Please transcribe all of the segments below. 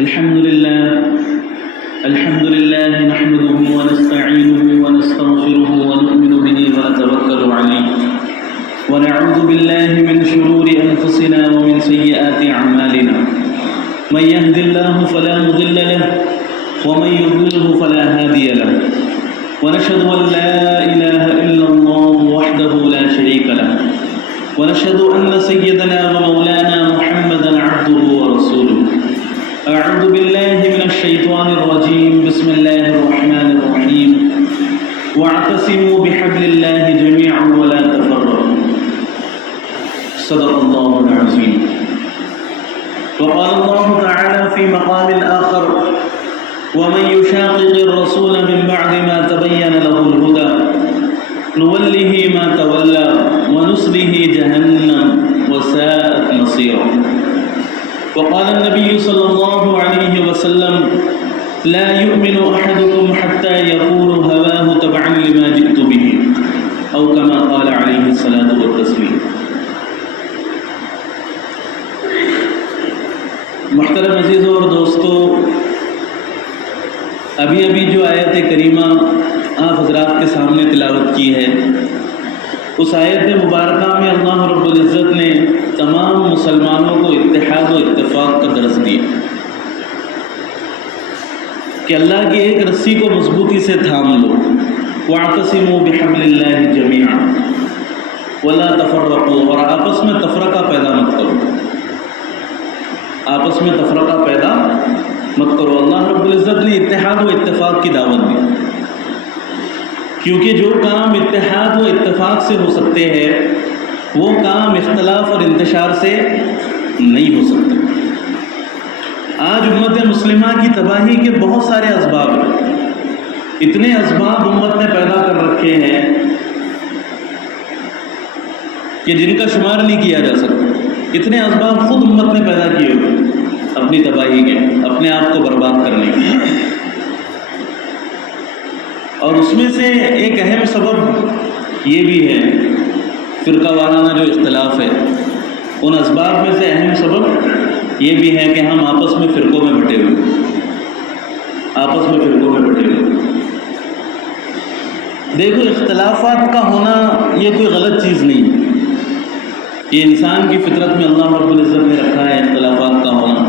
الحمد لله نحمده ونستعينه ونستغفره ونؤمن به ونتوكل عليه ونعوذ بالله من شرور أنفسنا ومن سيئات أعمالنا من يهد الله فلا مضل له ومن يضلله فلا هادي له ونشهد أن لا إله إلا الله وحده لا شريك له ونشهد أن سيدنا ومولانا محمدا عبده ورسوله. أعوذ بالله من الشيطان الرجيم. بسم الله الرحمن الرحيم. واعتصموا بحبل الله جميعا ولا تفرقوا. صدق الله العظيم. وقال الله تعالى في مقام آخر: ومن يشاقق الرسول من بعد ما تبين له الهدى نوله ما تولى ونصله جهنم وساءت مصيرا. وقال النبي صلى الله عليه وسلم: لا يؤمن أحدكم حتى يكون هواه تبعا لما جئت به، أو كما قال عليه الصلاة والتسليم. محترم عزیزوں اور دوستو، ابھی جو آیت کریمہ آپ حضرات کے سامنے تلاوت کی ہے، اس آیت مبارکہ میں اللہ رب العزت نے تمام مسلمانوں کو اتحاد و اتفاق کا درس دیا کہ اللہ کی ایک رسی کو مضبوطی سے تھام لو. واعتصموا بحبل اللہ جميعا ولا تفرقوا، اور آپس میں تفرقہ پیدا مت کرو، آپس میں تفرقہ پیدا مت کرو. اللہ رب العزت نے اتحاد و اتفاق کی دعوت دی، کیونکہ جو کام اتحاد و اتفاق سے ہو سکتے ہیں وہ کام اختلاف اور انتشار سے نہیں ہو سکتے. آج امت مسلمہ کی تباہی کے بہت سارے اسباب ہیں، اتنے اسباب امت نے پیدا کر رکھے ہیں کہ جن کا شمار نہیں کیا جا سکتا. اتنے اسباب خود امت نے پیدا کیے ہوئے اپنی تباہی کے، اپنے آپ کو برباد کرنے کے. اور اس میں سے ایک اہم سبب یہ بھی ہے، فرقہ وارانہ جو اختلاف ہے، ان اسباب میں سے اہم سبب یہ بھی ہے کہ ہم آپس میں فرقوں میں بٹے ہوئے، آپس میں فرقوں میں بٹے ہوئے. دیکھو، اختلافات کا ہونا یہ کوئی غلط چیز نہیں ہے، یہ انسان کی فطرت میں اللہ رب العزت نے رکھا ہے اختلافات کا ہونا.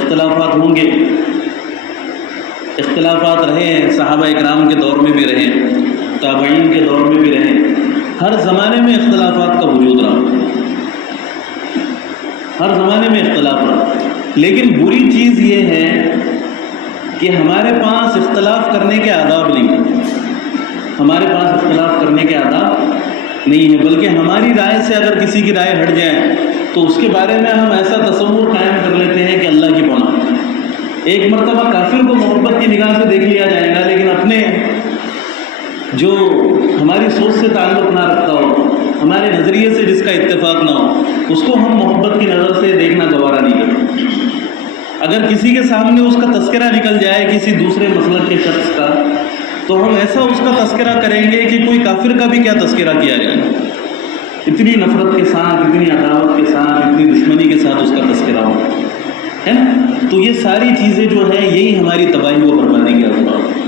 اختلافات ہوں گے، اختلافات رہے ہیں، صحابہ اکرام کے دور میں بھی رہے، تابعین کے دور میں بھی رہے، ہر زمانے میں اختلافات کا وجود رہا، ہر زمانے میں اختلاف رہا. لیکن بری چیز یہ ہے کہ ہمارے پاس اختلاف کرنے کے آداب نہیں ہیں، ہمارے پاس اختلاف کرنے کے آداب نہیں ہیں، بلکہ ہماری رائے سے اگر کسی کی رائے ہٹ جائے تو اس کے بارے میں ہم ایسا تصور قائم کر لیتے ہیں کہ اللہ کی پناہ. ایک مرتبہ کافر کو محبت کی نگاہ سے دیکھ لیا جائے گا، لیکن اپنے جو ہماری سوچ سے تعلق نہ رکھتا ہو، ہمارے نظریے سے جس کا اتفاق نہ ہو، اس کو ہم محبت کی نظر سے دیکھنا گوارا نہیں کرتے. اگر کسی کے سامنے اس کا تذکرہ نکل جائے کسی دوسرے مسلک کے شخص کا، تو ہم ایسا اس کا تذکرہ کریں گے کہ کوئی کافر کا بھی کیا تذکرہ کیا جائے. اتنی نفرت کے ساتھ، اتنی عداوت کے ساتھ، اتنی دشمنی کے ساتھ اس کا تذکرہ ہو، ہے نا. تو یہ ساری چیزیں جو ہیں یہی ہماری تباہی و بربادی کے اسباب ہیں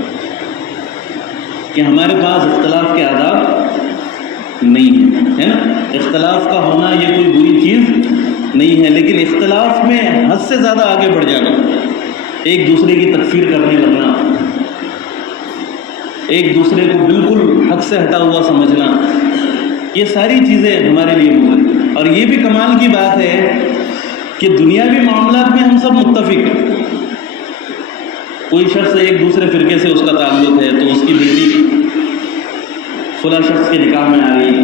کہ ہمارے پاس اختلاف کے آداب نہیں ہیں، ہے نا. اختلاف کا ہونا یہ کوئی بری چیز نہیں ہے، لیکن اختلاف میں حد سے زیادہ آگے بڑھ جانا، ایک دوسرے کی تکفیر کرنے لگنا، ایک دوسرے کو بالکل حق سے ہٹا ہوا سمجھنا، یہ ساری چیزیں ہمارے لیے مضر. اور یہ بھی کمال کی بات ہے کہ دنیاوی معاملات میں ہم سب متفق ہیں. کوئی شخص ایک دوسرے فرقے سے اس کا تعلق ہے تو اس کی بیٹی فلاں شخص کے نکاح میں آ رہی ہے،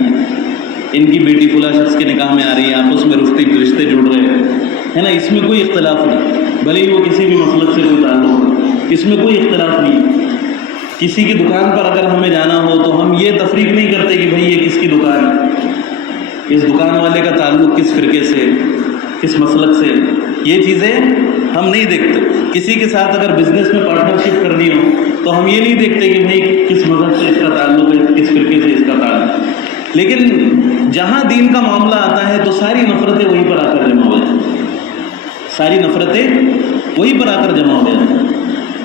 ان کی بیٹی فلاں شخص کے نکاح میں آ رہی ہے، آپس میں رشتے جڑ رہے ہیں نا. اس میں کوئی اختلاف نہیں، بھلے ہی وہ کسی بھی مسلک سے کوئی تعلق ہو، اس میں کوئی اختلاف نہیں. کسی کی دکان پر اگر ہمیں جانا ہو تو ہم یہ تفریق نہیں کرتے کہ بھئی یہ کس کی دکان ہے، اس دکان والے کا تعلق کس فرقے سے، کس مسلک سے، یہ چیزیں ہم نہیں دیکھتے. کسی کے ساتھ اگر بزنس میں پارٹنرشپ کرنی ہو تو ہم یہ نہیں دیکھتے کہ بھئی کس مذہب سے اس کا تعلق ہے، کس فرقے سے اس کا تعلق. لیکن جہاں دین کا معاملہ آتا ہے تو ساری نفرتیں وہیں پر آ کر جمع ہو جاتی ہیں، ساری نفرتیں وہی پر آ کر جمع ہو جاتے ہیں.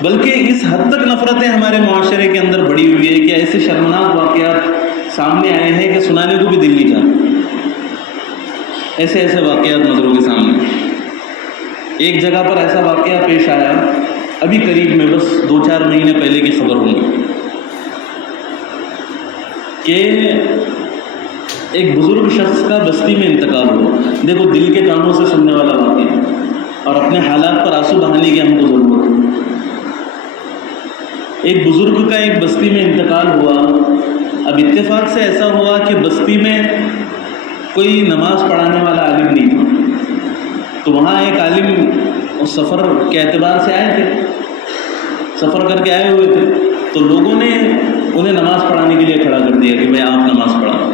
بلکہ اس حد تک نفرتیں ہمارے معاشرے کے اندر بڑھی ہوئی ہے کہ ایسے شرمناک واقعات سامنے آئے ہیں کہ سنانے کو بھی دل نہیں چاہتا. ایسے ایسے واقعات نظروں کے سامنے. ایک جگہ پر ایسا واقعہ پیش آیا ابھی قریب میں، بس 2-4 مہینے پہلے کی خبر ہوگی، کہ ایک بزرگ شخص کا بستی میں انتقال ہوا. دیکھو دل کے کانوں سے سننے والا واقعہ، اور اپنے حالات پر آنسو بہانے کی ہم کو ضرورت ہے. ایک بزرگ کا ایک بستی میں انتقال ہوا. اب اتفاق سے ایسا ہوا کہ بستی میں کوئی نماز پڑھانے والا عالم نہیں تھا، تو وہاں ایک عالم اس سفر کے اعتبار سے آئے تھے، سفر کر کے آئے ہوئے تھے. تو لوگوں نے انہیں نماز پڑھانے کے لیے کھڑا کر دیا کہ بھائی آپ نماز پڑھاؤ.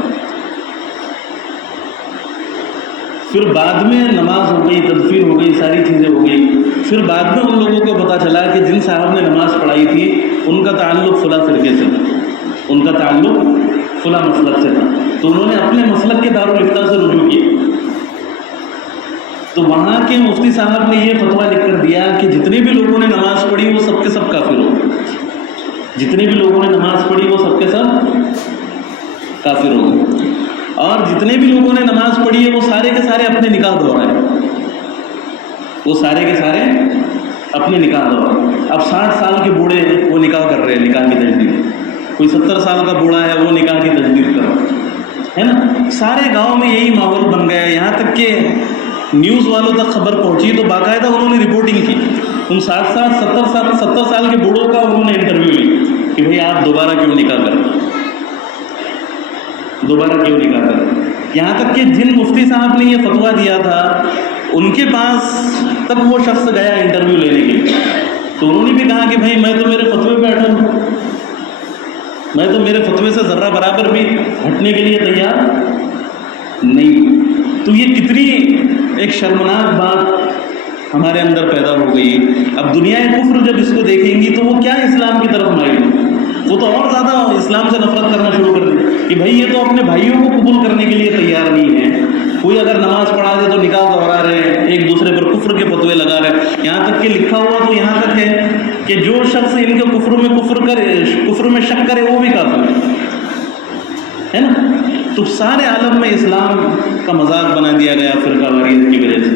پھر بعد میں نماز ہو گئی، تدفین ہو گئی، ساری چیزیں ہو گئی. پھر بعد میں ان لوگوں کو پتہ چلا کہ جن صاحب نے نماز پڑھائی تھی ان کا تعلق فلاں فرقے سے تھا، ان کا تعلق فلاں مسلک سے تھا. تو انہوں نے اپنے مسلک کے دارالفتہ سے رجوع کیا. تو وہاں کے مفتی صاحب نے یہ فتویٰ لکھ کر دیا کہ جتنے بھی لوگوں نے نماز پڑھی وہ سب کے سب کافر ہو. جتنے بھی لوگوں نے نماز پڑھی وہ سب کے سب کافر ہو. اور جتنے بھی لوگوں نے نماز پڑھی ہے وہ سارے کے سارے اپنے نکاح دوہرائے، وہ سارے کے سارے اپنے نکاح دوہرائے. اب 60 سال کے بوڑھے وہ نکاح کر رہے ہیں، نکاح کی تجدید. کوئی 70 سال کا بوڑھا ہے وہ نکاح کی تجدید کر رہا ہے نا. سارے گاؤں میں یہی ماحول بن گیا ہے. یہاں تک کہ نیوز والوں تک خبر پہنچی تو باقاعدہ انہوں نے رپورٹنگ کی. ان 70 سال کے بوڑھوں کا انہوں نے انٹرویو لی کہ بھئی آپ دوبارہ کیوں نکاح کریں، دوبارہ کیوں نکاح کریں. یہاں تک کہ جن مفتی صاحب نے یہ فتویٰ دیا تھا ان کے پاس تب وہ شخص گیا انٹرویو لینے کے لیے. تو انہوں نے بھی کہا کہ بھائی میں تو میرے فتوے پہ اٹھا ہوں، میں تو میرے فتوے سے ذرہ برابر بھی ہٹنے کے لیے تیار نہیں. تو یہ کتنی ایک شرمناک بات ہمارے اندر پیدا ہو گئی. اب دنیا کفر جب اس کو دیکھیں گی تو وہ کیا اسلام کی طرف مائل ہو، وہ تو اور زیادہ اسلام سے نفرت کرنا شروع کر دے کہ بھائی یہ تو اپنے بھائیوں کو قبول کرنے کے لیے تیار نہیں ہے. کوئی اگر نماز پڑھا دے تو نکاح دوہرا رہے ہیں، ایک دوسرے پر کفر کے فتوے لگا رہے ہیں. یہاں تک کہ لکھا ہوا تو یہاں تک ہے کہ جو شخص ان کے کفر میں شک کرے وہ بھی کافر ہے نا. تو سارے عالم میں اسلام کا مذاق بنا دیا گیا فرقہ واریت کی وجہ سے،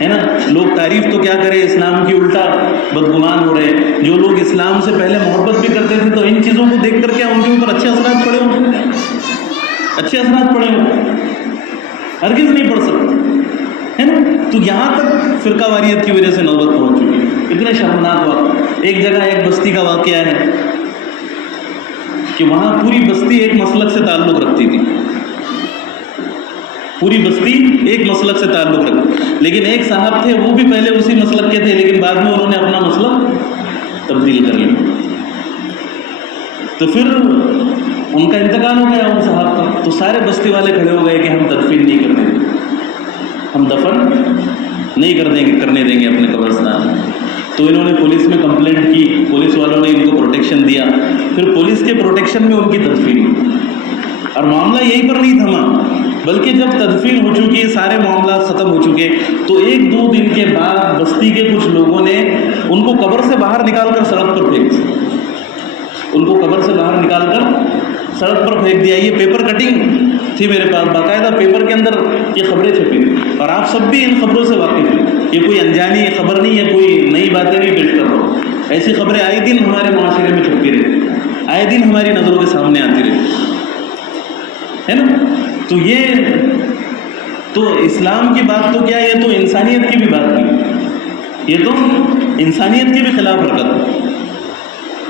ہے نا. لوگ تعریف تو کیا کریں اسلام کی، الٹا بدگمان ہو رہے. جو لوگ اسلام سے پہلے محبت بھی کرتے تھے تو ان چیزوں کو دیکھ کر کیا ان کے اوپر اچھے اثرات پڑے ہوں، اچھے اثرات پڑے ہوں؟ ہرگز نہیں پڑ سکتے، ہے نا. تو یہاں تک فرقہ واریت کی وجہ سے نوبت پہنچ چکی ہے. اتنے شرمناک واقع. ایک جگہ ایک بستی کا واقعہ ہے کہ وہاں پوری بستی ایک مسلک سے تعلق رکھتی تھی، پوری بستی ایک مسلک سے تعلق رکھتی. لیکن ایک صاحب تھے وہ بھی پہلے اسی مسلک کے تھے، لیکن بعد میں انہوں نے اپنا مسلک تبدیل کر لیا. تو پھر ان کا انتقال ہو گیا ان صاحب کا. تو سارے بستی والے کھڑے ہو گئے کہ ہم تدفین نہیں کریں گے، ہم دفن نہیں کرنے دیں گے اپنے قبرستان میں. تو انہوں نے پولیس میں کمپلینٹ کی، پولیس والوں نے ان کو پروٹیکشن دیا. پھر پولیس کے پروٹیکشن میں ان کی تدفین ہوئی. اور معاملہ یہیں پر نہیں تھما، بلکہ جب تدفین ہو چکی، سارے معاملات ختم ہو چکے، تو 1-2 دن کے بعد بستی کے کچھ لوگوں نے ان کو قبر سے باہر نکال کر سڑک پر پھینک دیا. ان کو قبر سے باہر نکال کر سڑک پر پھینک دیا. یہ پیپر کٹنگ تھی میرے پاس، باقاعدہ پیپر کے اندر یہ خبریں چھپی اور آپ سب بھی ان خبروں سے واقف ہیں. یہ کوئی انجانی خبر نہیں ہے، کوئی نئی باتیں نہیں پیش کر رہا ہوں. ایسی خبریں آئے دن ہمارے معاشرے میں چھپتی رہتی، آئے دن ہماری نظروں کے سامنے آتی رہتی ہے نا. تو یہ تو اسلام کی بات تو کیا، یہ تو انسانیت کی بھی بات کی، یہ تو انسانیت کے بھی خلاف حرکت،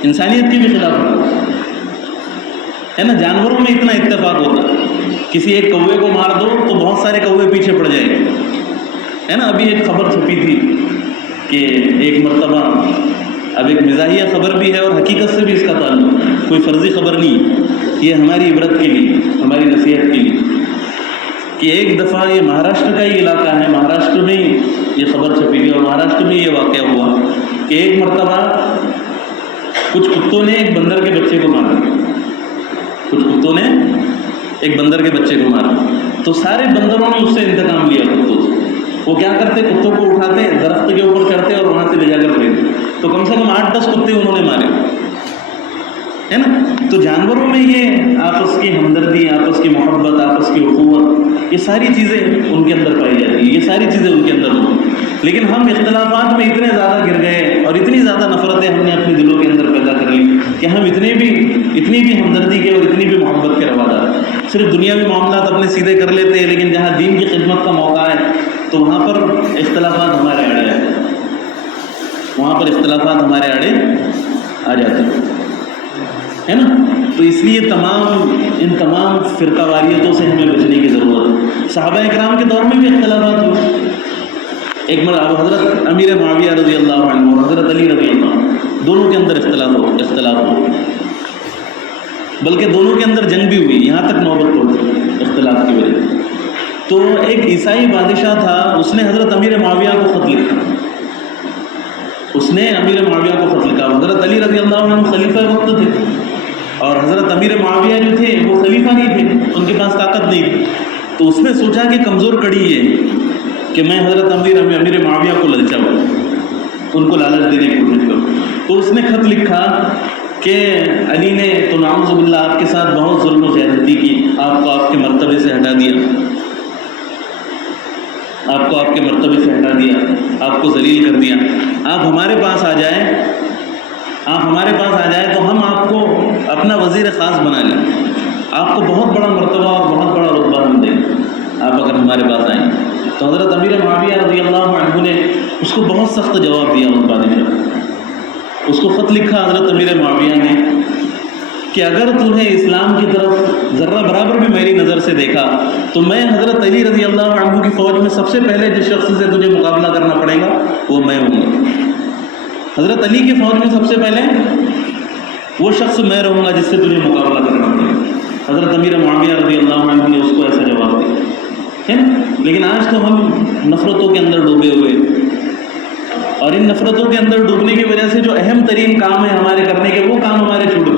انسانیت کی بھی خلاف حرکت ہے نا. جانوروں میں اتنا اتفاق ہوتا ہے، کسی ایک کوے کو مار دو تو بہت سارے کوے پیچھے پڑ جائیں گے، ہے نا. ابھی ایک خبر چھپی تھی کہ ایک مرتبہ، اب ایک مزاحیہ خبر بھی ہے اور حقیقت سے بھی اس کا تعلق، کوئی فرضی خبر نہیں، یہ ہماری عبرت کے لیے، ہماری نصیحت کے لیے، کہ ایک دفعہ یہ مہاراشٹر کا ہی علاقہ ہے، مہاراشٹر میں یہ خبر چھپی تھی اور مہاراشٹر میں یہ واقعہ ہوا کہ ایک مرتبہ کچھ کتوں نے ایک بندر کے بچے کو مارا، کچھ کتوں نے ایک بندر کے بچے کو مارا. تو سارے بندروں نے اس سے انتقام لیا کتوں سے. وہ کیا کرتے, کتوں کو اٹھاتے, درخت کے اوپر چڑھتے اور وہاں سے لے جا کر پھینکتے. تو کم سے کم 8-10 کتے انہوں نے مارے, ہے نا. تو جانوروں میں یہ آپس کی ہمدردی, آپس کی محبت, آپس کی اخوت, یہ ساری چیزیں ان کے اندر پائی جاتی ہیں, یہ ساری چیزیں ان کے اندر ہوتی. لیکن ہم اختلافات میں اتنے زیادہ گر گئے اور اتنی زیادہ نفرتیں ہم نے اپنے دلوں کے اندر پیدا کر لی کہ ہم اتنی بھی ہمدردی کے اور اتنی بھی محبت کے روادار. صرف دنیاوی معاملات اپنے سیدھے کر لیتے ہیں, لیکن جہاں دین کی خدمت کا موقع ہے تو وہاں پر اختلافات ہمارے آڑے آتے ہیں, وہاں پر اختلافات ہمارے آڑے آ جاتے ہیں, ہے نا. تو اس لیے ان تمام فرقہ واریتوں سے ہمیں بچنے کی ضرورت ہے. صحابہ اکرام کے دور میں بھی اختلافات ہوئے. ایک مرتبہ حضرت امیر معاویہ رضی اللہ عنہ اور حضرت علی رضی اللہ عنہ دونوں کے اندر اختلاف ہو, بلکہ دونوں کے اندر جنگ بھی ہوئی, یہاں تک نوبت پہنچی اختلاف کی وجہ سے. تو ایک عیسائی بادشاہ تھا, اس نے حضرت امیر معاویہ کو خط لکھا. حضرت علی رضی اللہ عنہ خلیفہ وقت تھے اور حضرت امیر معاویہ جو تھے وہ خلیفہ نہیں تھے, ان کے پاس طاقت نہیں تھی. تو اس نے سوچا کہ کمزور کڑی ہے کہ میں حضرت امیر معاویہ کو للچاؤں, ان کو لالچ دینے کی کوشش کروں. تو اس نے خط لکھا کہ علی نے تو نعوذ باللہ آپ کے ساتھ بہت ظلم و زیادتی کی, آپ کو آپ کے مرتبے سے ہٹا دیا, آپ کو ذلیل کر دیا. آپ ہمارے پاس آ جائیں تو ہم آپ کو اپنا وزیر خاص بنا لیں, آپ کو بہت بڑا مرتبہ اور بہت بڑا رتبہ ہم دیں, آپ اگر ہمارے پاس آئیں. تو حضرت امیر معاویہ رضی اللہ عنہ نے اس کو بہت سخت جواب دیا. اس بادشاہ اس کو خط لکھا حضرت امیر معاویہ نے کہ اگر تمہیں اسلام کی طرف ذرہ برابر بھی میری نظر سے دیکھا تو میں حضرت علی رضی اللہ عنہ کی فوج میں سب سے پہلے جس شخص سے تجھے مقابلہ کرنا پڑے گا وہ میں ہوں گا. حضرت علی کی فوج میں سب سے پہلے وہ شخص میں رہوں گا جس سے تجھے مقابلہ کرنا پڑے گا. حضرت امیر معاویہ رضی اللہ عنہ نے اس کو ایسا جواب دیا. لیکن آج تو ہم نفرتوں کے اندر ڈوبے ہوئے, اور ان نفرتوں کے اندر ڈوبنے کی وجہ سے جو اہم ترین کام ہے ہمارے کرنے کے, وہ کام ہمارے چھوٹ گئے.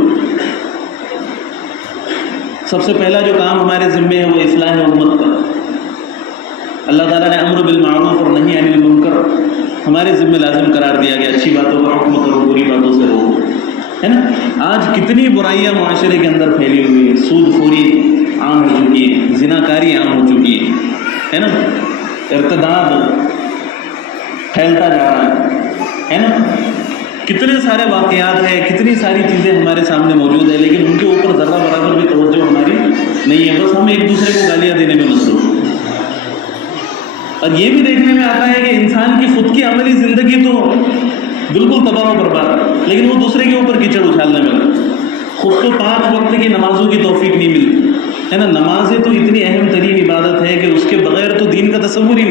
سب سے پہلا جو کام ہمارے ذمے ہے وہ اصلاح امت کا. اللہ تعالیٰ نے امر بالمعروف اور نہی عن المنکر ہمارے ذمے لازم قرار دیا کہ اچھی باتوں کا حکم کرو, بری باتوں سے روکو, ہے نا. آج کتنی برائیاں معاشرے کے اندر پھیلی ہوئی ہیں, سود خوری عام ہو چکی ہے, زنا کاری عام ہو چکی ہے نا, ارتداد پھیلتا جا رہا ہے نا. کتنے سارے واقعات ہیں, کتنی ساری چیزیں ہمارے سامنے موجود ہیں, لیکن ان کے اوپر ذرہ برابر بھی توجہ ہماری نہیں ہے. بس ہم ایک دوسرے کو گالیاں دینے میں مصروف ہیں. اور یہ بھی دیکھنے میں آتا ہے کہ انسان کی خود کی عملی زندگی تو بالکل تباہ و برباد, لیکن وہ دوسرے کے اوپر کیچڑ اچھالنے میں لگا. خود کو 5 وقت کی نمازوں کی توفیق نہیں ملتی, ہے نا. نمازیں تو اتنی اہم ترین عبادت ہے کہ اس کے بغیر تو دین کا تصور ہی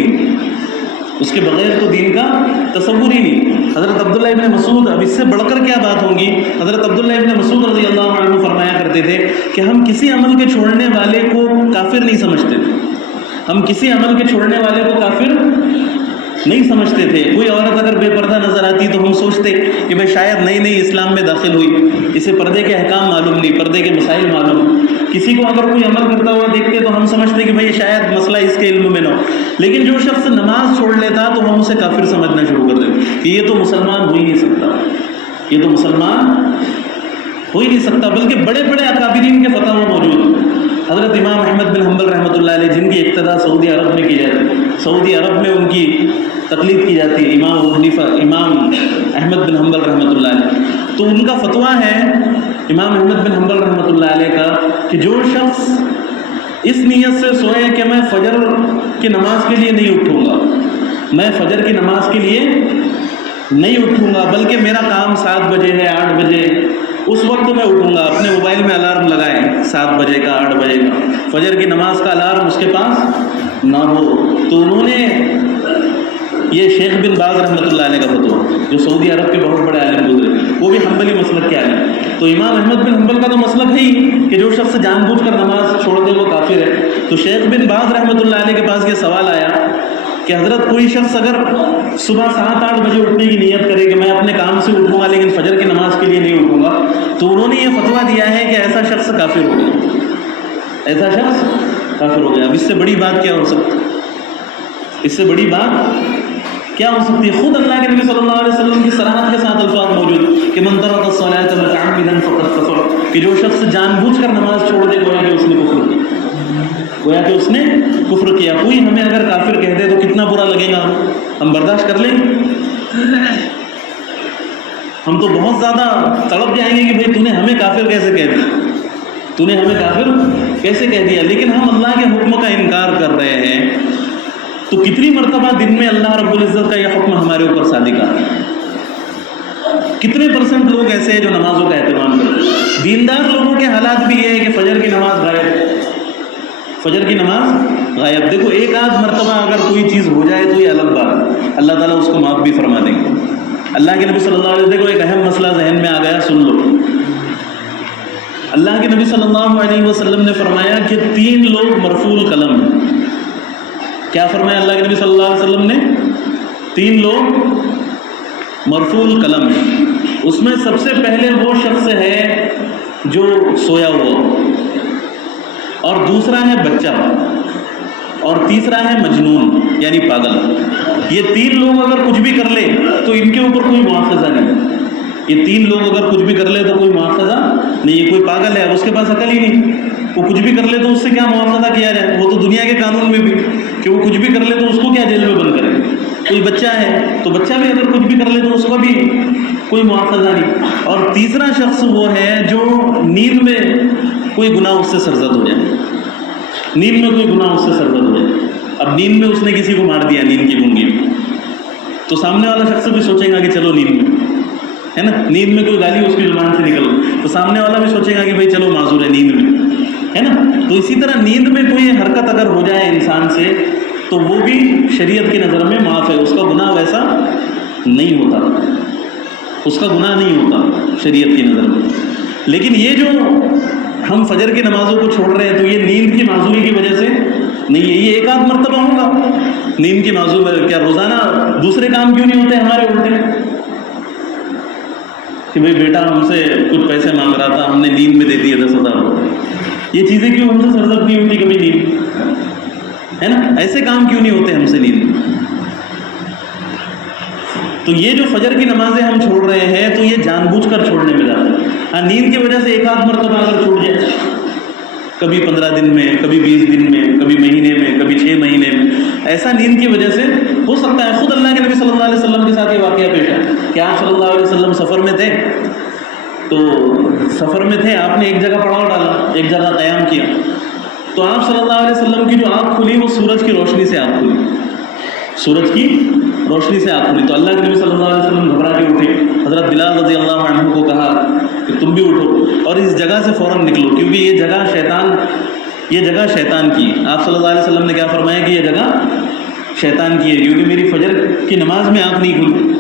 نہیں, حضرت عبداللہ ابن مسعود, اب اس سے بڑھ کر کیا بات ہوگی, حضرت عبداللہ ابن مسعود رضی اللہ عنہ فرمایا کرتے تھے کہ ہم کسی عمل کے چھوڑنے والے کو کافر نہیں سمجھتے تھے. کوئی عورت اگر بے پردہ نظر آتی تو ہم سوچتے کہ بھائی شاید نئی اسلام میں داخل ہوئی, اسے پردے کے احکام معلوم نہیں, پردے کے مسائل معلوم. کسی کو اگر کوئی عمل کرتا ہوا دیکھتے تو ہم سمجھتے کہ بھائی شاید مسئلہ اس کے علم میں نہ ہو. لیکن جو شخص نماز چھوڑ لیتا تو ہم اسے کافر سمجھنا شروع کر دیتے کہ یہ تو مسلمان ہو ہی نہیں سکتا, بلکہ بڑے بڑے اکابرین کے فتاوی موجود ہیں. حضرت امام احمد بن حنبل رحمۃ اللہ علیہ, جن کی اقتداء سعودی عرب میں کی جاتی ہے, سعودی عرب میں ان کی تقلید کی جاتی ہے, امام احمد بن حنبل رحمۃ اللہ علیہ. تو ان کا فتویٰ ہے امام احمد بن حنبل رحمۃ اللہ علیہ کا کہ جو شخص اس نیت سے سوئے کہ میں فجر کی نماز کے لیے نہیں اٹھوں گا, بلکہ میرا کام 7 بجے ہے, 8 بجے, اس وقت میں اٹھوں گا. اپنے موبائل میں الارم لگائیں 7 بجے کا, 8 بجے کا, فجر کی نماز کا الارم اس کے پاس نہ ہو. تو انہوں نے یہ شیخ بن باز رحمۃ اللہ علیہ کا فتویٰ, جو سعودی عرب کے بہت بڑے عالم گزرے, وہ بھی حنبلی مسلک کے عالم. تو امام احمد بن حنبل کا تو مسلک ہے ہی کہ جو شخص جان بوجھ کر نماز چھوڑ دے وہ کافر ہے. تو شیخ بن باز رحمۃ اللہ علیہ کے پاس یہ سوال آیا کہ حضرت کوئی شخص اگر صبح 7-8 بجے اٹھنے کی نیت کرے کہ میں اپنے کام سے اٹھوں گا لیکن فجر کی نماز کے لیے نہیں اٹھوں گا, تو انہوں نے یہ فتویٰ دیا ہے کہ ایسا شخص کافر ہو گیا. اب اس سے بڑی بات کیا ہو سکتی, اس سے بڑی بات کیا ہو سکتی ہے؟ خود اللہ کے نبی صلی اللہ علیہ وسلم کی صراحت کے ساتھ الفاظ موجود کہ من ترک الصلاۃ متعمدا فقد کفر، کہ جو شخص جان بوجھ کر نماز چھوڑ دے گویا کہ اس نے کفر کیا، گویا کہ اس نے کفر کیا۔ کوئی ہمیں اگر کافر کہہ دے تو کتنا برا لگے گا، ہم برداشت کر لیں گے؟ ہم تو بہت زیادہ تڑپ جائیں گے کہ بھئی تو نے ہمیں کافر کیسے کہہ دیا، تو نے ہمیں کافر کیسے کہہ دیا۔ لیکن ہم اللہ کے حکم کا انکار کر رہے ہیں تو کتنی مرتبہ دن میں اللہ رب العزت کا یہ حکم ہمارے اوپر صادق آتا ہے۔ کتنے % لوگ ایسے ہیں جو نمازوں کا اہتمام کرتے ہیں؟ دیندار لوگوں کے حالات بھی یہ ہے کہ فجر کی نماز غائب، فجر کی نماز غائب۔ دیکھو ایک آدھ مرتبہ اگر کوئی چیز ہو جائے تو یہ الگ بات ہے، اللہ تعالیٰ اس کو معاف بھی فرما دیں گے۔ اللہ کے نبی صلی اللہ علیہ وسلم، دیکھو ایک اہم مسئلہ ذہن میں آ گیا، سن لو۔ اللہ کے نبی صلی اللہ علیہ وسلم نے فرمایا کہ 3 لوگ مرفوع القلم ہیں۔ کیا فرمایا اللہ کے نبی صلی اللہ علیہ وسلم نے؟ 3 لوگ مرفوع القلم ہیں۔ اس میں سب سے پہلے وہ شخص ہے جو سویا ہوا، اور دوسرا ہے بچہ، اور تیسرا ہے مجنون یعنی پاگل۔ یہ 3 لوگ اگر کچھ بھی کر لے تو ان کے اوپر کوئی مواخذہ نہیں۔ یہ 3 لوگ اگر کچھ بھی کر لے تو کوئی مواخذہ نہیں۔ یہ کوئی پاگل ہے، اس کے پاس عقل ہی نہیں، وہ کچھ بھی کر لے تو اس سے کیا مواخذہ کیا جائے؟ وہ تو دنیا کے قانون میں بھی کہ وہ کچھ بھی کر لے تو اس کو کیا جیل میں بند کرے۔ کوئی بچہ ہے تو بچہ بھی اگر کچھ بھی کر لے تو اس کو بھی کوئی مواخذہ نہیں۔ اور تیسرا شخص وہ ہے جو نیند میں کوئی گناہ اس سے سرزد ہو جائے، نیند میں کوئی گناہ اس سے سرزد ہو جائے۔ اب نیند میں اس نے کسی کو مار دیا، نیند کی گونگی میں، تو سامنے والا شخص بھی سوچے گا کہ چلو نیند میں ہے نا، نیند میں کوئی گالی اس کی زبان سے نکل تو سامنے والا بھی سوچے گا کہ بھائی چلو معذور ہے نیند میں، ہے نا۔ تو اسی طرح نیند میں کوئی حرکت اگر ہو جائے انسان سے تو وہ بھی شریعت کی نظر میں معاف ہے، اس کا گناہ ویسا نہیں ہوتا، اس کا گناہ نہیں ہوتا شریعت کی نظر میں۔ لیکن یہ جو ہم فجر کی نمازوں کو چھوڑ رہے ہیں تو یہ نیند کی معذوری کی وجہ سے نہیں ہے، یہ ایک آدھ مرتبہ ہوگا نیند کی معذور۔ کیا روزانہ دوسرے کام کیوں نہیں ہوتے ہمارے الٹے کہ بھئی بیٹا ہم سے کچھ پیسے مانگ رہا تھا، ہم نے نیند میں دے دیے 10,000 روپئے، یہ چیزیں کیوں ہم سے سرزد نہیں ہوتی کبھی نیند، ہے نا؟ ایسے کام کیوں نہیں ہوتے ہم سے نیند میں؟ تو یہ جو فجر کی نمازیں ہم چھوڑ رہے ہیں تو یہ جان بوجھ کر چھوڑنے میں جاتا ہے۔ ہاں نیند کی وجہ سے ایک آدھ مرتبہ اگر چھوٹ جائے، کبھی 15 دن میں، کبھی 20 دن میں، کبھی مہینے میں، کبھی 6 مہینے میں، ایسا نیند کی وجہ سے ہو سکتا ہے۔ خود اللہ کے نبی صلی اللہ علیہ وسلم کے ساتھ یہ واقعہ پیش ہے کہ آپ صلی اللہ علیہ وسلم سفر میں تھے، تو سفر میں تھے، آپ نے ایک جگہ پڑاؤ ڈالا، ایک جگہ قیام کیا، تو آپ صلی اللہ علیہ وسلم کی جو آنکھ کھلی وہ سورج کی روشنی سے آنکھ کھلی، سورج کی روشنی سے آنکھ کھلی۔ تو اللہ کے نبی صلی اللہ علیہ وسلم گھبرا کے اٹھے، حضرت بلال رضی اللہ عنہ کو کہا کہ تم بھی اٹھو اور اس جگہ سے فوراً نکلو، کیونکہ یہ جگہ شیطان کی۔ آپ صلی اللہ علیہ وسلم نے کیا فرمایا کہ یہ جگہ شیطان کی ہے، کیونکہ میری فجر کی نماز میں آنکھ نہیں کھلی۔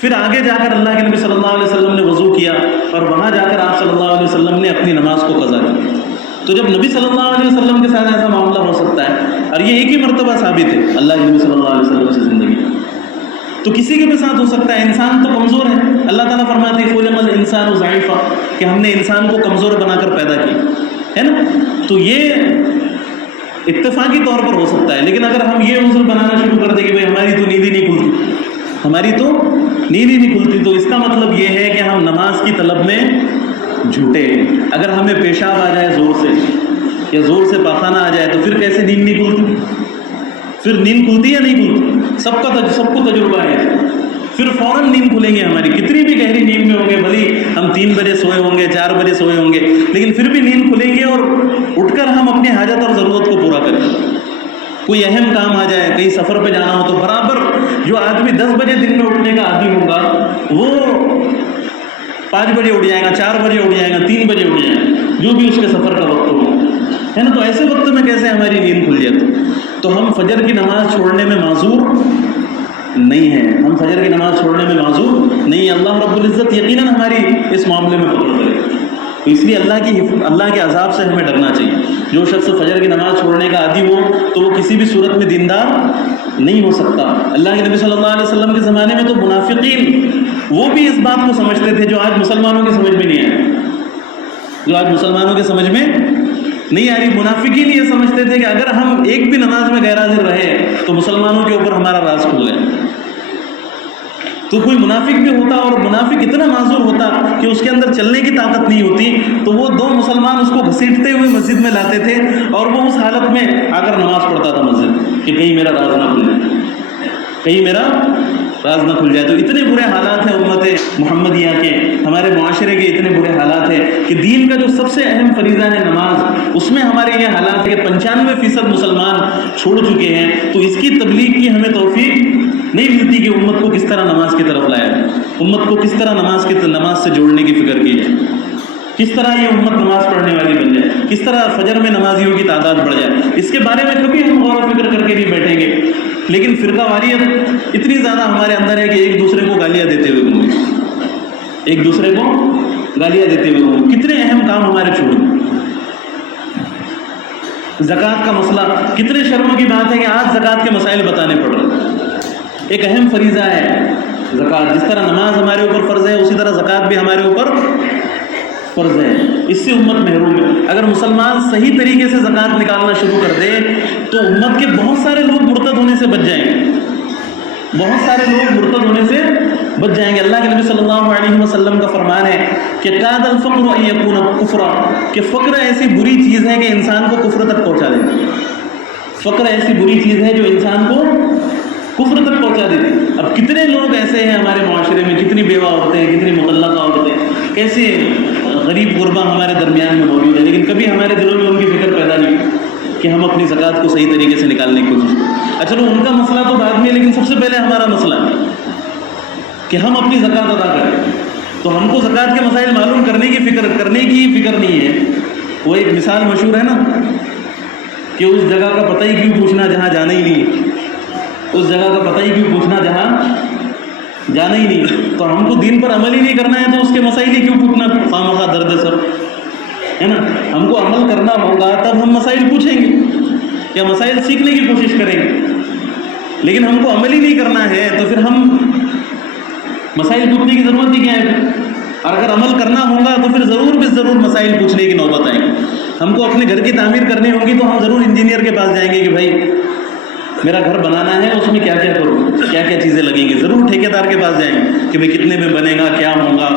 پھر آگے جا کر اللہ کے نبی صلی اللہ علیہ وسلم نے وضو کیا اور وہاں جا کر آپ صلی اللہ علیہ وسلم نے اپنی نماز کو قضا کی۔ تو جب نبی صلی اللہ علیہ وسلم کے ساتھ ایسا معاملہ ہو سکتا ہے، اور یہ ایک ہی مرتبہ ثابت ہے اللہ کے نبی صلی اللہ علیہ وسلم سے زندگی، تو کسی کے بھی ساتھ ہو سکتا ہے۔ انسان تو کمزور ہے، اللہ تعالیٰ فرماتے ہیں خلق الانسان ضعیفا، کہ ہم نے انسان کو کمزور بنا کر پیدا کیا ہے نا۔ تو یہ اتفاقی طور پر ہو سکتا ہے، لیکن اگر ہم یہ عذر بنانا شروع کر دیں کہ بھائی ہماری تو نیند ہی نہیں کھلتی، ہماری تو نیند ہی نہیں کھلتی، تو اس کا مطلب یہ ہے کہ ہم نماز کی طلب میں جھوٹے۔ اگر ہمیں پیشاب آ جائے زور سے یا زور سے پاخانہ آ جائے تو پھر کیسے نیند نہیں کھلتی؟ پھر نیند کھلتی یا نہیں کھلتی؟ سب کو تجربہ ہے، پھر فوراً نیند کھلیں گے ہماری، کتنی بھی گہری نیند میں ہوں گے، بھلی ہم 3 بجے سوئے ہوں گے، 4 بجے سوئے ہوں گے، لیکن پھر بھی نیند کھلیں گے اور اٹھ کر ہم اپنی حاجت اور ضرورت کو پورا کریں۔ کوئی اہم کام آ جائے، کہیں سفر پہ جانا ہو تو برابر جو آدمی 10 بجے دن میں اٹھنے کا عادی ہوگا وہ 5 بجے اٹھ جائے گا، 4 بجے اٹھ جائے گا، 3 بجے اٹھ جائے گا، جو بھی اس کے سفر کا وقت ہوگا، ہے نا۔ تو ایسے وقت میں کیسے ہماری نیند کھل جاتی؟ تو ہم فجر کی نماز چھوڑنے میں معذور نہیں ہے، ہم فجر کی نماز چھوڑنے میں معذور نہیں ہے۔ اللہ رب العزت یقیناً ہماری اس معاملے میں پکڑ کرے، تو اس لیے اللہ کے عذاب سے ہمیں ڈرنا چاہیے۔ جو شخص فجر کی نماز چھوڑنے کا عادی ہو تو وہ کسی بھی صورت میں دیندار نہیں ہو سکتا۔ اللہ کے نبی صلی اللہ علیہ وسلم کے زمانے میں تو منافقین وہ بھی اس بات کو سمجھتے تھے جو آج مسلمانوں کے سمجھ میں نہیں آیا، جو آج مسلمانوں کے سمجھ میں نہیں آ رہی. منافقین یہ سمجھتے تھے کہ اگر ہم ایک بھی نماز میں غیر حاضر رہے تو مسلمانوں کے اوپر ہمارا راز کھل گیا. تو کوئی منافق بھی ہوتا اور منافق اتنا معذور ہوتا کہ اس کے اندر چلنے کی طاقت نہیں ہوتی تو وہ دو مسلمان اس کو گھسیٹتے ہوئے مسجد میں لاتے تھے اور وہ اس حالت میں آ کر نماز پڑھتا تھا مسجد کہ کہیں میرا راز نہ کھل جائے, کہیں میرا راز نہ کھل جائے. تو اتنے برے حالات ہیں امت محمدیہ کے, ہمارے معاشرے کے اتنے برے حالات ہیں کہ دین کا جو سب سے اہم فریضہ ہے نماز, اس میں ہمارے یہ حالات ہے کہ 95% مسلمان چھوڑ چکے ہیں. تو اس کی تبلیغ کی ہمیں توفیق نہیں ملتی کہ امت کو کس طرح نماز کی طرف لایا, امت کو کس طرح نماز سے جوڑنے کی فکر کی جائے, کس طرح یہ امت نماز پڑھنے والی بن جائے, کس طرح فجر میں نمازیوں کی تعداد بڑھ جائے. اس کے بارے میں کبھی ہم غور و فکر کر کے نہیں بیٹھیں گے. لیکن فرقہ واریت اتنی زیادہ ہمارے اندر ہے کہ ایک دوسرے کو گالیاں دیتے ہوئے گھومیں, ایک دوسرے کو گالیاں دیتے ہوئے گھومیں. کتنے اہم کام ہمارے چھوڑ گئے. زکوٰۃ کا مسئلہ, کتنے شرم کی بات ہے کہ آج زکوٰۃ کے مسائل بتانے پڑ رہے ہیں. ایک اہم فریضہ ہے زکوٰۃ. جس طرح نماز ہمارے اوپر فرض ہے اسی طرح زکوٰۃ بھی ہمارے اوپر فرض ہے. اس سے امت محروم ہے. اگر مسلمان صحیح طریقے سے زکوٰۃ نکالنا شروع کر دے تو امت کے بہت سارے لوگ مرتد ہونے سے بچ جائیں گے, بہت سارے لوگ مرتد ہونے سے بچ جائیں گے. اللہ کے نبی صلی اللہ علیہ وسلم کا فرمان ہے کہ کاد الفقر ان یکون کفرا, کہ فقر ایسی بری چیز ہے کہ انسان کو کفر تک پہنچا دے. فقر ایسی بری چیز ہے جو انسان کو کفر تک پہنچا دیتی. اب کتنے لوگ ایسے ہیں ہمارے معاشرے میں, کتنی بیوہ عورتیں, کتنی مطلقہ عورتیں, کیسے غریب غربا ہمارے درمیان میں موجود ہے, لیکن کبھی ہمارے دلوں میں ان کی فکر پیدا نہیں کہ ہم اپنی زکوٰۃ کو صحیح طریقے سے نکالنے کی کوشش کریں. چلو ان کا مسئلہ تو بعد میں, لیکن سب سے پہلے ہمارا مسئلہ ہے کہ ہم اپنی زکوٰۃ ادا کریں. تو ہم کو زکوٰۃ کے مسائل معلوم کرنے کی فکر نہیں ہے. وہ ایک مثال مشہور ہے نا کہ اس جگہ کا پتہ ہی کیوں پوچھنا جہاں جانا ہی نہیں, اس جگہ کا پتہ ہی کیوں پوچھنا جہاں جانا ہی نہیں. تو ہم کو دین پر عمل ہی نہیں کرنا ہے تو اس کے مسائل ہی کیوں پوچھنا, خواہ درد سب ہے نا. ہم کو عمل کرنا ہوگا تب ہم مسائل پوچھیں گے یا مسائل سیکھنے کی کوشش کریں گے. لیکن ہم کو عمل ہی نہیں کرنا ہے تو پھر ہم مسائل پوچھنے کی ضرورت ہی کیا ہے. اور اگر عمل کرنا ہوگا تو پھر ضرور مسائل پوچھنے کی نوبت آئے گی. ہم کو اپنے گھر کی تعمیر کرنی ہوگی تو ہم ضرور انجینئر کے پاس جائیں گے کہ بھائی میرا گھر بنانا ہے, اس میں کیا کیا کروں, کیا کیا چیزیں لگیں گی. ضرور ٹھیکیدار کے پاس جائیں گے کہ بھائی کتنے میں بنے گا, کیا ہوگا,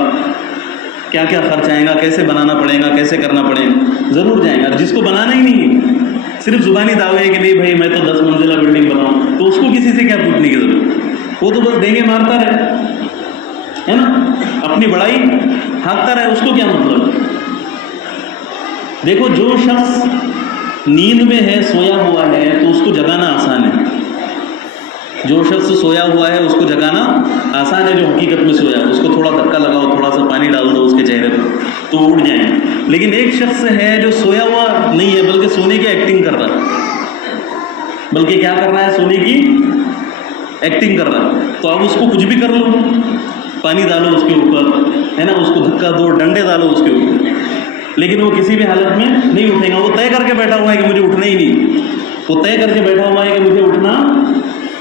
کیا کیا خرچ آئے گا, کیسے بنانا پڑے گا, کیسے کرنا پڑے گا, ضرور جائیں گے. اور جس کو بنانا ہی نہیں ہے, صرف زبانی دعوے ہے کہ نہیں بھائی میں تو 10 منزلہ بلڈنگ بناؤں, تو اس کو کسی سے کیا پوچھنے کی ضرورت. وہ تو بس دیں گے مارتا رہے ہے نا, اپنی بڑائی ہانکتا رہے, اس کو کیا مطلب. دیکھو جو شخص نیند میں ہے, سویا ہوا ہے, تو اس کو جگانا آسان ہے. جو شخص سویا ہوا ہے اس کو جگانا آسان ہے. جو حقیقت میں سویا ہے اس کو تھوڑا دھکا لگاؤ, تھوڑا سا پانی ڈال دو اس کے چہرے پر تو وہ اٹھ جائیں. لیکن ایک شخص ہے جو سویا ہوا نہیں ہے بلکہ سونے کی ایکٹنگ کر رہا ہے, بلکہ کیا کر رہا ہے, سونے کی ایکٹنگ کر رہا ہے. تو اب اس کو کچھ بھی کر لو, پانی ڈالو اس کے اوپر ہے نا, اس کو دھکا دو, ڈنڈے ڈالو اس کے اوپر, لیکن وہ کسی بھی حالت میں نہیں اٹھے گا. وہ طے کر کے بیٹھا ہوا ہے کہ مجھے اٹھنا ہی نہیں, وہ طے کر کے بیٹھا ہوا ہے کہ مجھے اٹھنا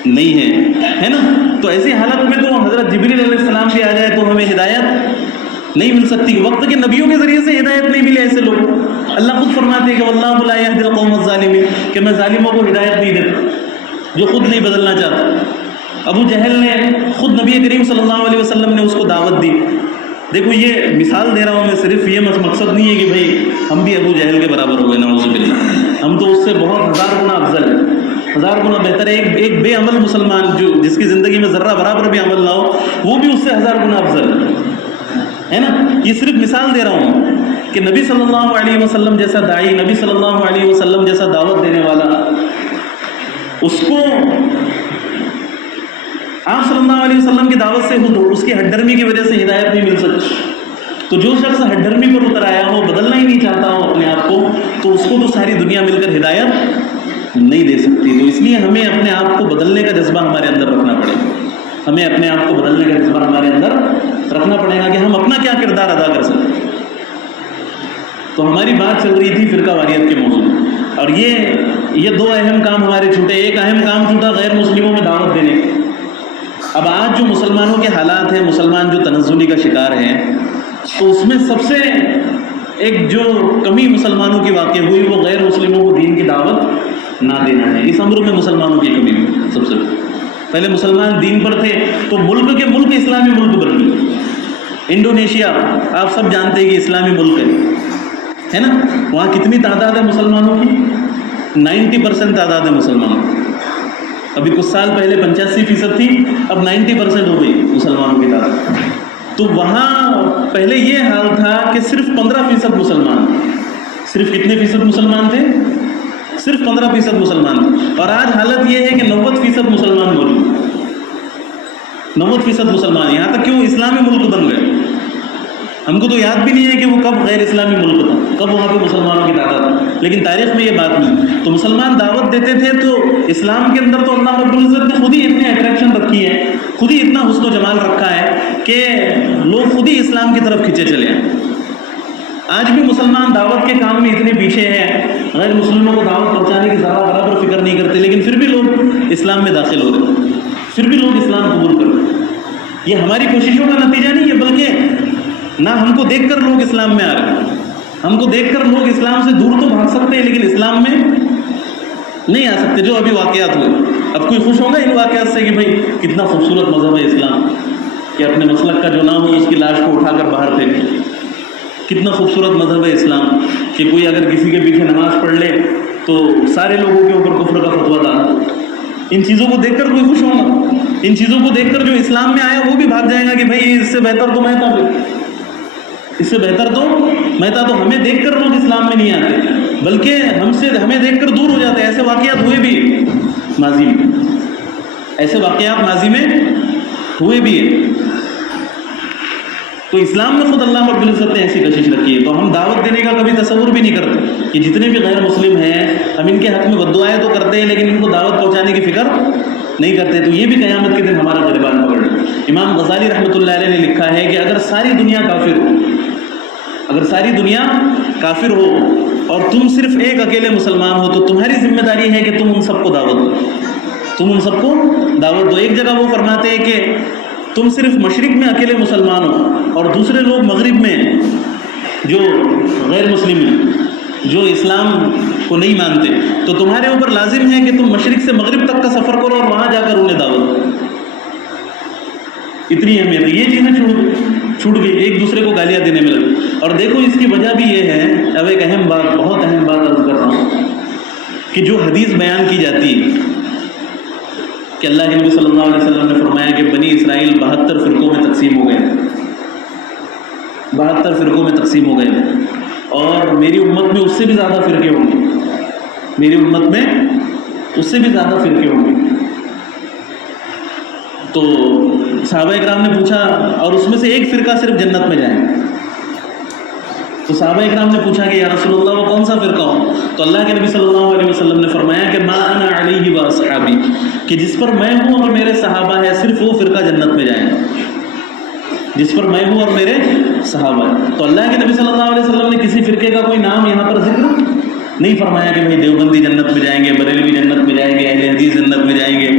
نہیں ہے نا. تو ایسی حالت میں تو حضرت جبریل علیہ السلام بھی آ جائے تو ہمیں ہدایت نہیں مل سکتی. وقت کے نبیوں کے ذریعے سے ہدایت نہیں ملے ایسے لوگ. اللہ خود فرماتے ہیں کہ واللہ لا یہدی القوم الظالمین, کہ میں ظالموں کو ہدایت نہیں دیتا جو خود نہیں بدلنا چاہتا. ابو جہل نے خود نبی کریم صلی اللہ علیہ وسلم نے اس کو دعوت دی. دیکھو یہ مثال دے رہا ہوں میں, صرف یہ مقصد نہیں ہے کہ بھائی ہم بھی ابو جہل کے برابر ہو گئے, نعوذ باللہ. ہم تو اس سے بہت 1000 گنا افضل ہے, 1000 گنا بہتر ہے. ایک بے عمل مسلمان جو جس کی زندگی میں ذرہ برابر بھی عمل نہ ہو, وہ بھی اس سے 1000 گنا افضل ہے نا. یہ صرف مثال دے رہا ہوں کہ نبی صلی اللہ علیہ وسلم جیسا داعی, نبی صلی اللہ علیہ وسلم جیسا دعوت دینے والا, اس کو آپ صلی اللہ علیہ وسلم کی دعوت سے اس کی ہٹ ڈرمی کی وجہ سے ہدایت نہیں مل سکتی. تو جو شخص ہٹ ڈرمی پر اتر آیا ہو, بدلنا ہی نہیں چاہتا ہو اپنے آپ کو, تو اس کو تو ساری دنیا مل کر ہدایت نہیں دے سکتی. تو اس لیے ہمیں اپنے آپ کو بدلنے کا جذبہ ہمارے اندر رکھنا پڑے گا. ہمیں اپنے آپ کو بدلنے کا جذبہ ہمارے اندر رکھنا پڑے گا کہ ہم اپنا کیا کردار ادا کر سکیں. تو ہماری بات چل رہی تھی فرقہ واریت کے موضوع, اور یہ 2 اہم کام ہمارے چھوٹے. ایک اہم کام چھوٹا غیر مسلموں میں دعوت دینے. اب آج جو مسلمانوں کے حالات ہیں, مسلمان جو تنزلی کا شکار ہیں, تو اس میں سب سے ایک جو کمی مسلمانوں کی واقع ہوئی وہ غیر مسلموں کو دین کی دعوت نہ دینا ہے. اس امر میں مسلمانوں کی کمی ہوئی. سب سے پہلے مسلمان دین پر تھے تو ملک کے ملک اسلامی ملک بن گئے. انڈونیشیا آپ سب جانتے ہیں کہ اسلامی ملک ہے نا. وہاں کتنی تعداد ہے مسلمانوں کی؟ 90% تعداد ہے مسلمانوں. ابھی کچھ سال پہلے 85% تھی, اب 90% ہو گئی مسلمانوں کی تعداد. تو وہاں پہلے یہ حال تھا کہ صرف 15% مسلمان. صرف کتنے فیصد مسلمان تھے؟ صرف 15% مسلمان تھے. اور آج حالت یہ ہے کہ 90% مسلمان موجود. 90% مسلمان, یہاں تک کہ وہ اسلامی ملک بن گئے. ہم کو تو یاد بھی نہیں ہے کہ وہ کب غیر اسلامی ملک تھا, کب وہاں پہ مسلمانوں کی تعداد تھی, لیکن تاریخ میں یہ بات نہیں. تو مسلمان دعوت دیتے تھے تو اسلام کے اندر تو اللہ رب العزت نے خود ہی اتنی اٹریکشن رکھی ہے, خود ہی اتنا حسن و جمال رکھا ہے کہ لوگ خود ہی اسلام کی طرف کھینچے چلے ہیں. آج بھی مسلمان دعوت کے کام میں اتنے پیچھے ہیں, غیر مسلموں کو دعوت پہنچانے کی ذرا برابر فکر نہیں کرتے, لیکن پھر بھی لوگ اسلام میں داخل ہو رہے ہیں, پھر بھی لوگ اسلام قبول کر رہے ہیں. یہ ہماری کوششوں کا نتیجہ نہیں ہے, بلکہ نہ ہم کو دیکھ کر لوگ اسلام میں آ رہے ہیں. ہم کو دیکھ کر لوگ اسلام سے دور تو بھاگ سکتے ہیں لیکن اسلام میں نہیں آ سکتے. جو ابھی واقعات ہوئے, اب کوئی خوش ہوگا ان واقعات سے کہ بھائی کتنا خوبصورت مذہب ہے اسلام, کہ اپنے مسلک کا جو نام ہو اس کی لاش کو اٹھا کر باہر پھینکے. کتنا خوبصورت مذہب ہے اسلام کہ کوئی اگر کسی کے پیچھے نماز پڑھ لے تو سارے لوگوں کے اوپر کفر کا فتویٰ ڈالا. ان چیزوں کو دیکھ کر کوئی خوش ہوگا؟ ان چیزوں کو دیکھ کر جو اسلام میں آیا وہ بھی بھاگ جائے گا کہ بھائی اس سے بہتر تو میں تھا, اس سے بہتر تو میں تھا. تو ہمیں دیکھ کر لوگ اسلام میں نہیں آتے بلکہ ہمیں دیکھ کر دور ہو جاتے ہیں. ایسے واقعات ہوئے بھی ماضی میں, ایسے واقعات ماضی میں ہوئے بھی ہیں. تو اسلام میں خود اللہ رب العزت نے ایسی کشش رکھی ہے. تو ہم دعوت دینے کا کبھی تصور بھی نہیں کرتے کہ جتنے بھی غیر مسلم ہیں ہم ان کے حق میں بددعائیں تو کرتے ہیں لیکن ان کو دعوت پہنچانے کی فکر نہیں کرتے. تو یہ بھی قیامت کے دن ہمارا گریبان پکڑ ہے. امام غزالی رحمۃ اللہ علیہ نے لکھا ہے کہ اگر ساری دنیا کافر ہو, اگر ساری دنیا کافر ہو اور تم صرف ایک اکیلے مسلمان ہو تو تمہاری ذمہ داری ہے کہ تم ان سب کو دعوت دو. تم ان سب کو دعوت دو. ایک جگہ وہ فرماتے ہیں کہ تم صرف مشرق میں اکیلے مسلمان ہو اور دوسرے لوگ مغرب میں جو غیر مسلم ہیں, جو اسلام کو نہیں مانتے, تو تمہارے اوپر لازم ہے کہ تم مشرق سے مغرب تک کا سفر کرو اور وہاں جا کر انہیں دعوت دو. اتنی اہمیت. یہ چیزیں چھوٹ گئی, ایک دوسرے کو گالیاں دینے میں لگی. اور دیکھو اس کی وجہ بھی یہ ہے, اب ایک اہم بات, بہت اہم بات عرض کر رہا ہوں, کہ جو حدیث بیان کی جاتی ہے کہ اللہ کے نبی صلی اللہ علیہ وسلم نے فرمایا کہ بنی اسرائیل 72 فرقوں میں تقسیم ہو گئے, 72 فرقوں میں تقسیم ہو گئے, اور میری امت میں اس سے بھی زیادہ فرقے ہوں گے, میری امت میں اس سے بھی زیادہ فرقے ہوں گے. تو صحابہ اکرام نے پوچھا اور اس میں سے ایک فرقہ صرف جنت میں جائیں گے. تو صحابہ اکرام نے پوچھا کہ یا رسول اللہ وہ کون سا فرقہ ہو؟ تو اللہ کے نبی صلی اللہ علیہ وسلم نے فرمایا کہ ما انا علیہ و اصحابی, کہ جس پر میں ہوں اور میرے صحابہ ہیں صرف وہ فرقہ جنت میں جائیں گے, جس پر میں ہوں اور میرے صحابہ ہیں. تو اللہ کے نبی صلی اللہ علیہ وسلم نے کسی فرقے کا کوئی نام یہاں پر ذکر نہیں فرمایا کہ بھائی دیوبندی جنت میں جائیں گے, بریلوی جنت میں جائیں گے, اہل حدیث جنت میں جائیں گے,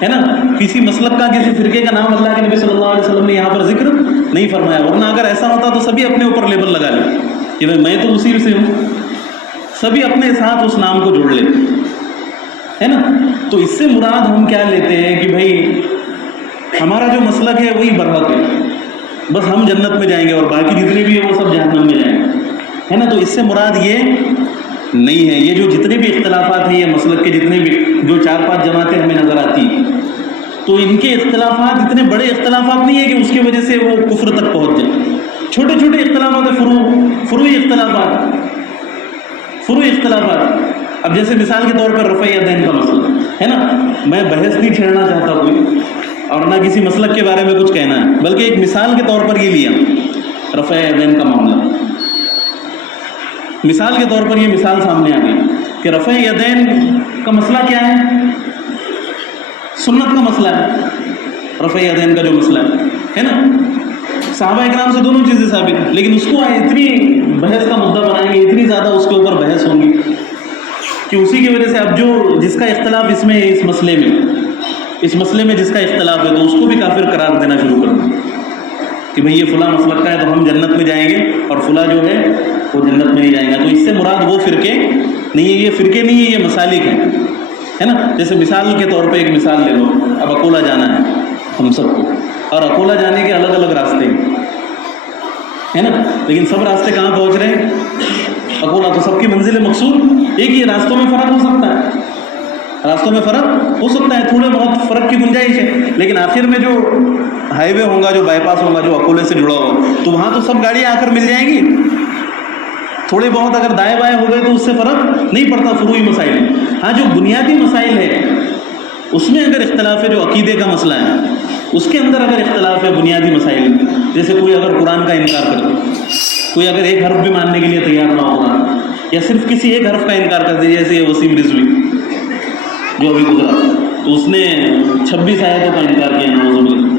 ہے نا. کسی مسلک کا کسی فرقے کا نام اللہ کے نبی صلی اللہ علیہ وسلم نے یہاں پر ذکر نہیں فرمایا. ورنہ اگر ایسا ہوتا تو سبھی اپنے اوپر لیبل لگا لیں کہ بھائی میں تو اسی سے ہوں, سبھی اپنے ساتھ اس نام کو جوڑ لیتے, ہے نا. تو اس سے مراد ہم کیا لیتے ہیں کہ بھائی ہمارا جو مسلک ہے وہی برحق ہے, بس ہم جنت میں جائیں گے اور باقی جتنے بھی ہیں وہ سب جہنم میں جائیں گے, ہے نا. تو اس سے مراد یہ نہیں ہے. یہ جو جتنے بھی اختلافات ہیں, یہ مسلک کے جتنے بھی جو 4-5 جماعتیں ہمیں نظر آتی ہیں, تو ان کے اختلافات اتنے بڑے اختلافات نہیں ہیں کہ اس کی وجہ سے وہ کفر تک پہنچ جائیں. چھوٹے چھوٹے اختلافات ہیں, فروعی اختلافات. اب جیسے مثال کے طور پر رفع یدین کا مسئلہ ہے نا, میں بحث نہیں چھیڑنا چاہتا کوئی اور نہ کسی مسلک کے بارے میں کچھ کہنا ہے, بلکہ ایک مثال کے طور پر یہ لیا رفع یدین کا معاملہ. مثال کے طور پر یہ مثال سامنے آ گئی کہ رفع یدین کا مسئلہ کیا ہے؟ سنت کا مسئلہ ہے. رفع یدین کا جو مسئلہ ہے نا, صحابہ اکرام سے دونوں چیزیں ثابت ہیں, لیکن اس کو اتنی بحث کا مدعا بنائیں گے, اتنی زیادہ اس کے اوپر بحث ہوں گی کہ اسی کی وجہ سے اب جو جس کا اختلاف اس میں ہے, اس مسئلے میں جس کا اختلاف ہے, تو اس کو بھی کافر قرار دینا شروع کر دیں کہ بھئی یہ فلاں مسلک کا ہے تو ہم جنت میں جائیں گے اور فلاں جو ہے وہ جنت میں نہیں جائیں گا. تو اس سے مراد وہ فرقے نہیں ہے, یہ فرقے نہیں ہے, یہ مسالک ہیں, ہے نا. جیسے مثال کے طور پہ ایک مثال لے لو, اب اکولا جانا ہے ہم سب کو, اور اکولا جانے کے الگ الگ راستے ہیں نا, لیکن سب راستے کہاں پہنچ رہے ہیں؟ اکولا. تو سب کی منزل مقصود ایک ہی. راستوں میں فرق ہو سکتا ہے, راستوں میں فرق ہو سکتا ہے, تھوڑے بہت فرق کی گنجائش ہے, لیکن آخر میں جو ہائی وے ہوگا, جو بائی پاس ہوگا, جو اکولے سے جڑا ہوگا, تو وہاں تو سب گاڑیاں آ کر مل جائیں گی. تھوڑے بہت اگر دائیں بائیں ہو گئے تو اس سے فرق نہیں پڑتا فروعی مسائل. ہاں جو بنیادی مسائل ہے اس میں اگر اختلاف ہے, جو عقیدے کا مسئلہ ہے اس کے اندر اگر اختلاف ہے بنیادی مسائل, جیسے کوئی اگر قرآن کا انکار کر دے, کوئی اگر ایک حرف بھی ماننے کے لیے تیار نہ ہوگا, یا صرف کسی ایک حرف کا انکار کر دے, جیسے یہ وسیم رضوی جو ابھی گزرا, تو اس نے 26 آیتوں کا انکار کیا نعوذ باللہ.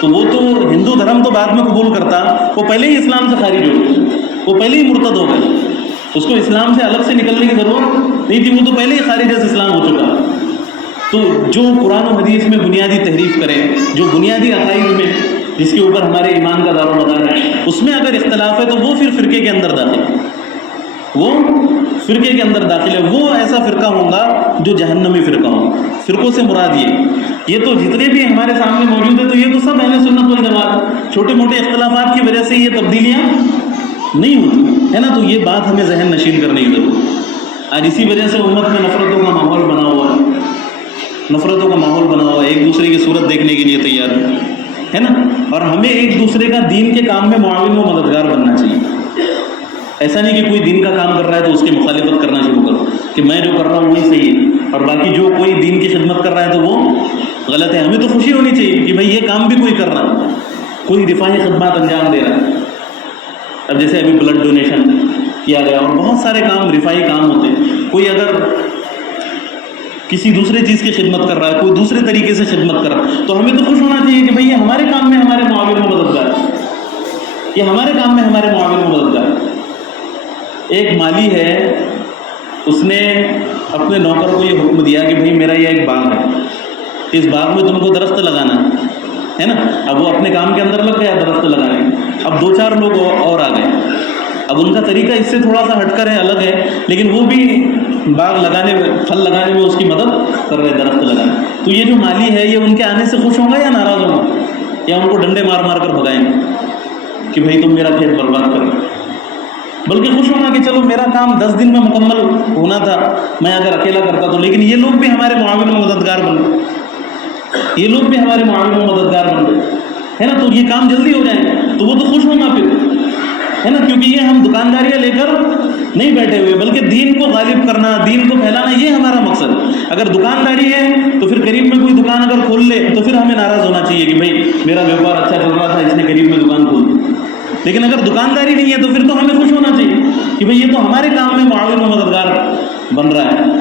تو وہ تو ہندو دھرم تو بعد میں قبول کرتا, وہ پہلے ہی اسلام سے خارج ہو گیا, وہ پہلے ہی مرتد ہو گئے, اس کو اسلام سے الگ سے نکلنے کی ضرورت نہیں تھی, وہ تو پہلے ہی خارج از اسلام ہو چکا. تو جو قرآن و حدیث میں بنیادی تحریف کرے, جو بنیادی عقائد میں جس کے اوپر ہمارے ایمان کا دار و مدار ہے, اس میں اگر اختلاف ہے تو وہ پھر فرقے کے اندر داخل ہے, وہ فرقے کے اندر داخل ہے. وہ ایسا فرقہ ہوگا جو جہنمی فرقہ ہوگا. فرقوں سے مراد یہ تو جتنے بھی ہمارے سامنے موجود ہیں تو یہ تو سب اہل سنت والجماعت, چھوٹے موٹے اختلافات کی وجہ سے یہ تبدیلیاں نہیں ہوتی ہے نا. تو یہ بات ہمیں ذہن نشین کرنے کی ضرورت ہے. آج اسی وجہ سے امت میں نفرتوں کا ماحول بنا ہوا ہے, نفرتوں کا ماحول بنا ہوا ہے, ایک دوسرے کی صورت دیکھنے کے لیے تیار ہے نا. اور ہمیں ایک دوسرے کا دین کے کام میں معاون و مددگار بننا چاہیے. ایسا نہیں کہ کوئی دین کا کام کر رہا ہے تو اس کی مخالفت کرنا شروع کرو کہ میں جو کر رہا ہوں وہی صحیح ہے, اور باقی جو کوئی دین کی خدمت کر رہا ہے تو وہ غلط ہے. ہمیں تو خوشی ہونی چاہیے کہ بھائی یہ کام بھی کوئی کر رہا ہے, کوئی دفاعی خدمات انجام دے رہا ہے. اب جیسے ابھی بلڈ ڈونیشن کیا گیا, اور بہت سارے کام رفاعی کام ہوتے ہیں. کوئی اگر کسی دوسرے چیز کی خدمت کر رہا ہے, کوئی دوسرے طریقے سے خدمت کر رہا ہے, تو ہمیں تو خوش ہونا چاہیے کہ بھائی یہ ہمارے کام میں ہمارے معاون و مددگار ہے, یہ ہمارے کام میں ہمارے معاون و مددگار ہے. ایک مالی ہے, اس نے اپنے نوکر کو یہ حکم دیا کہ بھائی میرا یہ ایک باغ ہے, اس باغ میں تم کو درخت لگانا ہے نا. اب وہ اپنے کام کے اندر لگ گیا درخت لگانے. اب 2-4 لوگ اور آ گئے. اب ان کا طریقہ اس سے تھوڑا سا ہٹ کر ہے, الگ ہے, لیکن وہ بھی باغ لگانے میں, پھل لگانے میں اس کی مدد کر رہے, درخت لگانے. تو یہ جو مالی ہے یہ ان کے آنے سے خوش ہوں گا یا ناراض ہوں گا, یا ان کو ڈنڈے مار مار کر بھگائیں گے کہ بھائی تم میرا کھیت برباد کر رہے. بلکہ خوش ہونا کہ چلو میرا کام 10 دن میں مکمل ہونا تھا, میں اگر اکیلا کرتا تو, لیکن یہ لوگ بھی ہمارے معاون و مددگار بن گئے, یہ لوگ بھی ہمارے معاون و مددگار بن گئے ہے نا. تو یہ کام جلدی ہو جائے تو وہ تو خوش ہونا پھر ہے نا, کیونکہ یہ ہم دکانداریاں لے کر نہیں بیٹھے ہوئے, بلکہ دین کو غالب کرنا, دین کو پھیلانا, یہ ہمارا مقصد. اگر دکانداری ہے تو پھر قریب میں کوئی دکان اگر کھول لے تو پھر ہمیں ناراض ہونا چاہیے کہ بھائی میرا بیوپار اچھا چل رہا تھا, اس نے قریب میں دکان کھول دی. لیکن اگر دکانداری نہیں ہے تو پھر تو ہمیں خوش ہونا چاہیے کہ بھئی یہ تو ہمارے کام میں معاون و مددگار بن رہا ہے,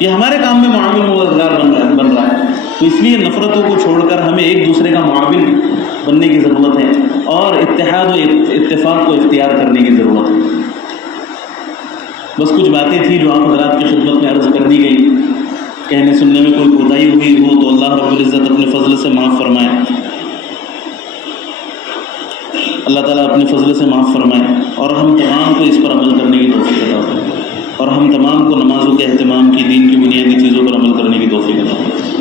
یہ ہمارے کام میں معاون و مددگار بن رہا ہے. تو اس لیے نفرتوں کو چھوڑ کر ہمیں ایک دوسرے کا معاون بننے کی ضرورت ہے, اور اتحاد و اتفاق کو اختیار کرنے کی ضرورت ہے. بس کچھ باتیں تھیں جو آپ حضرات کی خدمت میں عرض کر دی گئی. کہنے سننے میں کوئی کوتاہی ہوئی ہو تو اللہ رب العزت اپنے فضل سے معاف فرمائے, اللہ تعالیٰ اپنے فضل سے معاف فرمائے, اور ہم تمام کو اس پر عمل کرنے کی توفیق عطا فرمائے, اور ہم تمام کو نمازوں کے اہتمام کی, دین کی بنیادی چیزوں پر عمل کرنے کی توفیق عطا فرمائے.